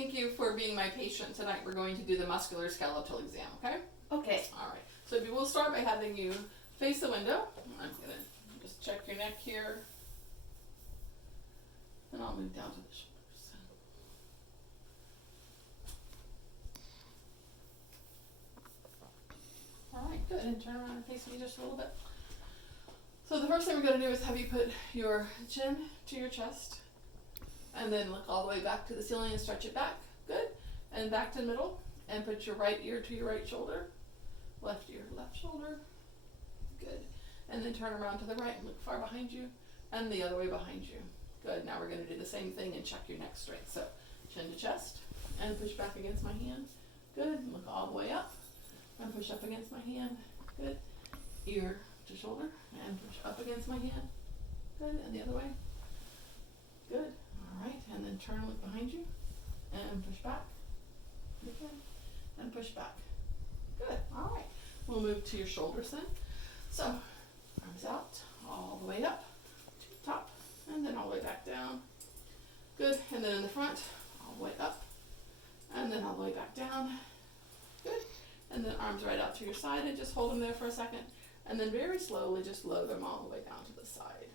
thank you for being my patient tonight. We're going to do the muscular skeletal exam, okay? Okay. All right. So we'll start by having you face the window. I'm going to just check your neck here. And I'll move down to the shoulders. All right, good. And turn around and face me just a little bit. So the first thing we're going to do is have you put your chin to your chest. And then look all the way back to the ceiling and stretch it back. Good. And back to the middle. And put your right ear to your right shoulder. Left ear, left shoulder. Good. And then turn around to the right and look far behind you. And the other way behind you. Good. Now we're going to do the same thing and check your neck straight. So chin to chest. And push back against my hand. Good. Look all the way up. And push up against my hand. Good. Ear to shoulder. And push up against my hand. Good. And the other way. Good. All right, and then turn and look behind you, and push back, again, and push back. Good, all right. We'll move to your shoulders then. So, arms out, all the way up to the top, and then all the way back down. Good, and then in the front, all the way up, and then all the way back down. Good, and then arms right out to your side, and just hold them there for a second, and then very slowly just lower them all the way down to the side.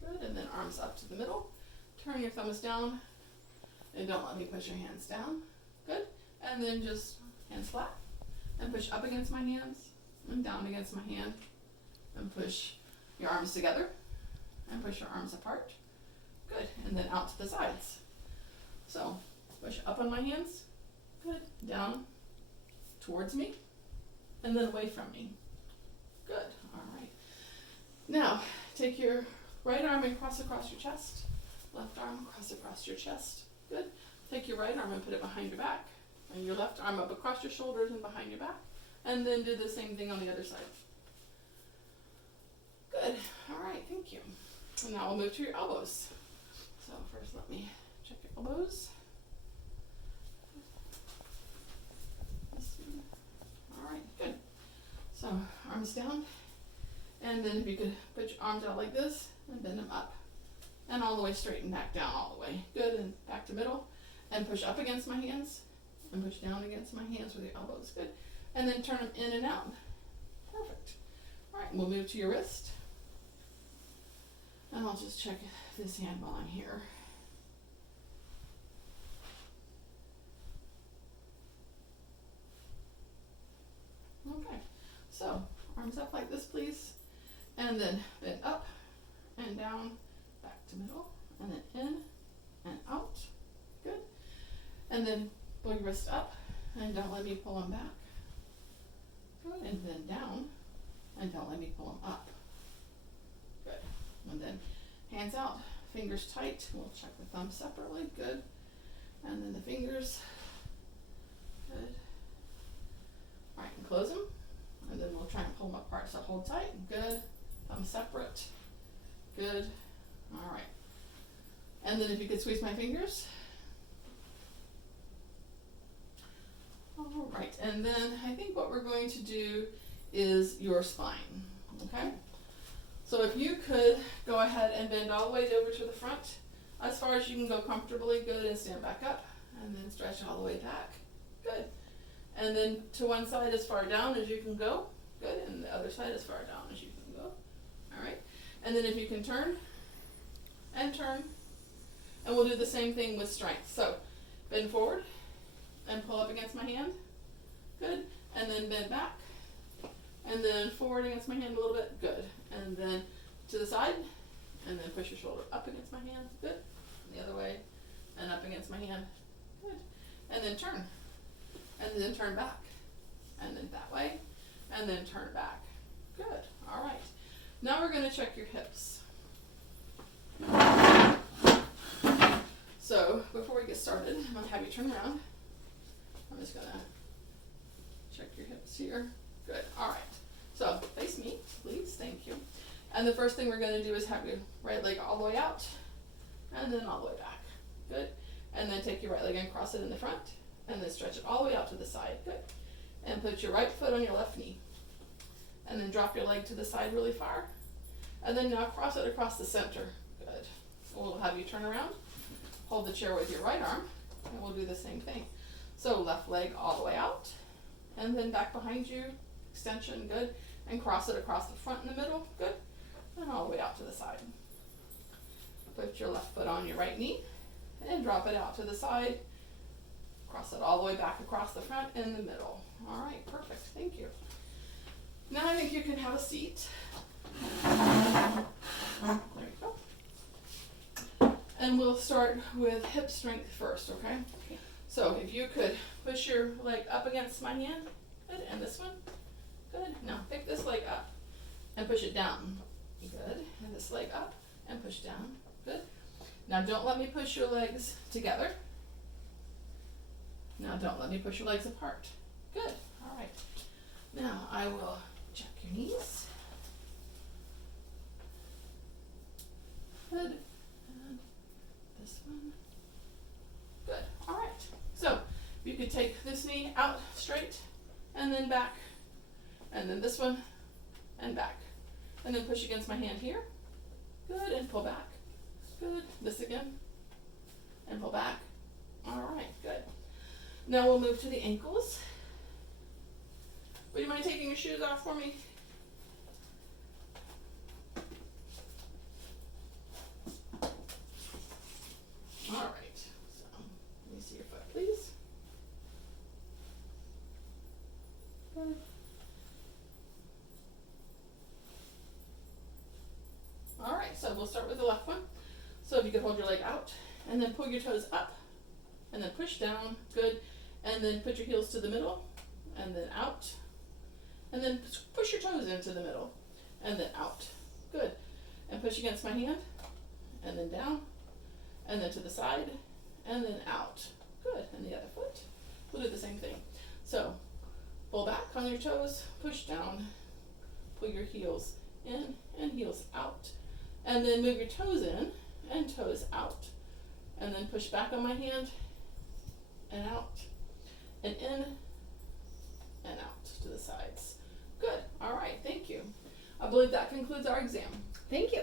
Good, and then arms up to the middle. Turn your thumbs down, and don't let me push your hands down. Good, and then just hands flat, and push up against my hands, and down against my hand, and push your arms together, and push your arms apart. Good, and then out to the sides. So, push up on my hands, good, down towards me, and then away from me. Good, all right. Now, take your right arm and cross across your chest. Left arm across your chest. Good. Take your right arm and put it behind your back. And your left arm up across your shoulders and behind your back. And then do the same thing on the other side. Good. All right, thank you. And now we'll move to your elbows. So first let me check your elbows. All right, good. So arms down. And then if you could put your arms out like this and bend them up. And all the way straight and back down all the way. Good, and back to middle. And push up against my hands. And push down against my hands with your elbows. Good. And then turn them in and out. Perfect. All right, we'll move to your wrist. And I'll just check this hand while I'm here. Okay, so arms up like this, please. And then bend up and down, back to middle, and then in and out. Good. And then pull your wrist up, and don't let me pull them back. Good. And then down, and don't let me pull them up. Good. And then hands out, fingers tight. We'll check the thumbs separately. Good. And then the fingers. Good. All right, and close them. And then we'll try and pull them apart. So hold tight. Good. Thumbs separate. Good. All right. And then if you could squeeze my fingers. All right. And then I think what we're going to do is your spine. Okay? So if you could go ahead and bend all the way over to the front as far as you can go comfortably. Good. And stand back up. And then stretch all the way back. Good. And then to one side as far down as you can go. Good. And the other side as far down as you can go. All right. And then if you can turn and turn. And we'll do the same thing with strength. So bend forward and pull up against my hand. Good. And then bend back. And then forward against my hand a little bit. Good. And then to the side. And then push your shoulder up against my hand. Good. And the other way. And up against my hand. Good. And then turn. And then turn back. And then that way. And then turn back. Good. All right. Now we're going to check your hips. So before we get started, I'm going to have you turn around. I'm just going to check your hips here. Good. All right. So face me, please. Thank you. And the first thing we're going to do is have your right leg all the way out and then all the way back. Good. And then take your right leg and cross it in the front and then stretch it all the way out to the side. Good. And put your right foot on your left knee. And then drop your leg to the side really far. And then now cross it across the center. Good. We'll have you turn around. hold the chair with your right arm, and we'll do the same thing. So left leg all the way out, and then back behind you, extension, good, and cross it across the front and the middle, good, and all the way out to the side. Put your left foot on your right knee, and drop it out to the side, cross it all the way back across the front and the middle. All right, perfect, thank you. Now I think you can have a seat. There you go. And we'll start with hip strength first, okay? So if you could push your leg up against my hand, good, and this one, good. Now pick this leg up and push it down, good. And this leg up and push down, good. Now don't let me push your legs together. Now don't let me push your legs apart, good. All right. Now I will check your knees, good. And this one, good. All right. So you could take this knee out straight and then back, and then this one and back, and then push against my hand here, good, and pull back, good. This again, and pull back. All right, good. Now we'll move to the ankles. Would you mind taking your shoes off for me? All right, so let me see your foot, please. Good. All right, so we'll start with the left one. So if you could hold your leg out and then pull your toes up and then push down, good. And then put your heels to the middle and then out. And then push your toes into the middle and then out, good. And push against my hand and then down and then to the side and then out, good. And the other foot, we'll do the same thing. So pull back on your toes, push down, pull your heels in and heels out. And then move your toes in and toes out. And then push back on my hand and out and in and out to the sides. Good. All right. Thank you. I believe that concludes our exam. Thank you.